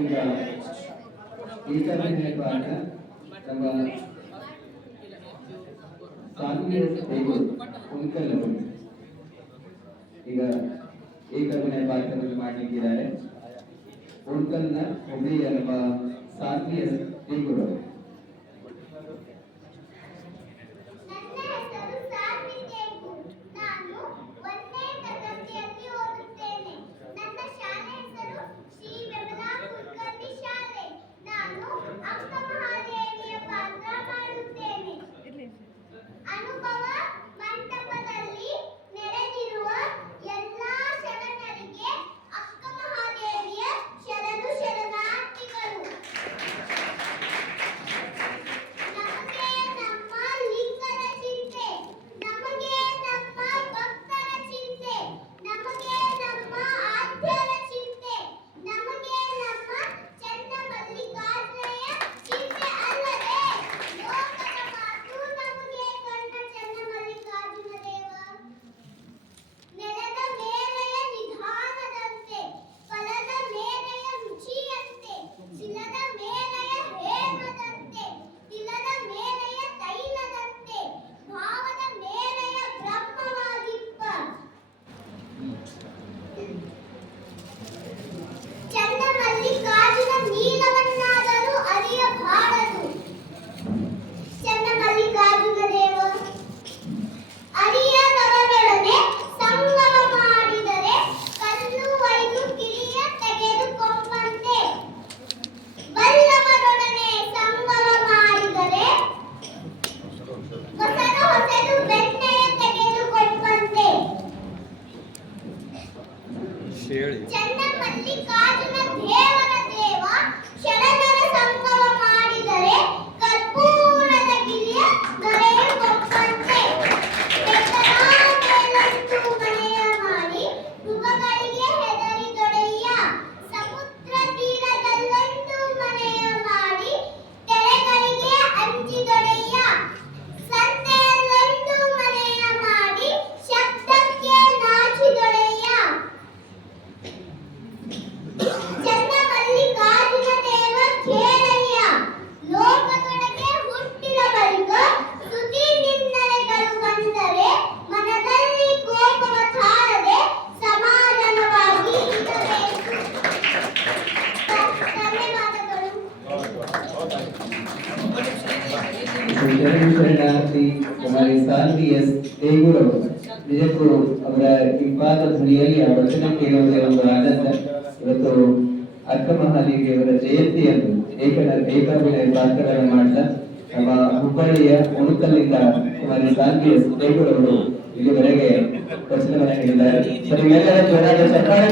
ಈಗ ಈ ಥರ ಹೇಳುವಾಗ ನಮ್ಮ ತಾಲೂಕಿನ ಉಣ್ಕಲ್ ಅವರು ಎಂಬ ಏಕವಿನಯ ಭಾರತವನ್ನು ಮಾಡಲಿಕ್ಕಿದ್ದಾರೆ ಉಣ್ಕಲ್ನ ಒಬ್ಬ ನಮ್ಮ ಸಾತ್ವಿಯ ಹೇಳಿ. ಶರಣಾರ್ಥಿ ಕುಮಾರಿ ಶಾಂತಿ ಎಸ್ ದೇಗೂರು ನಿಜಕ್ಕೂ ಅವರ ಇಂಪಾದ ಧ್ವನಿಯಲ್ಲಿ ಆ ವಚನ ಕೇಳುವುದೇ ಒಂದು ಆನಂದ ಇವತ್ತು ಅಕ್ಕಮಹಾದೇವಿ ಅವರ ಜಯಂತಿಯನ್ನು ಏಕನ ಏಕಾಭಿನಯ ಪಾತ್ರಗಳನ್ನು ಮಾಡ್ತಾ ನಮ್ಮ ಹುಬ್ಬಳ್ಳಿಯ ಉಣುಕಲ್ಲಿಂದ ಕುಮಾರಿ ಶಾಂತಿ ಎಸ್ ದೇಗೂರು ಅವರು ಇಲ್ಲಿವರೆಗೆ ವಚನವನ್ನು ಹೇಳಿದ್ದಾರೆ ಸರಿ ಎಲ್ಲರ ಜೋರಾದ ಸರ್ಕಾರ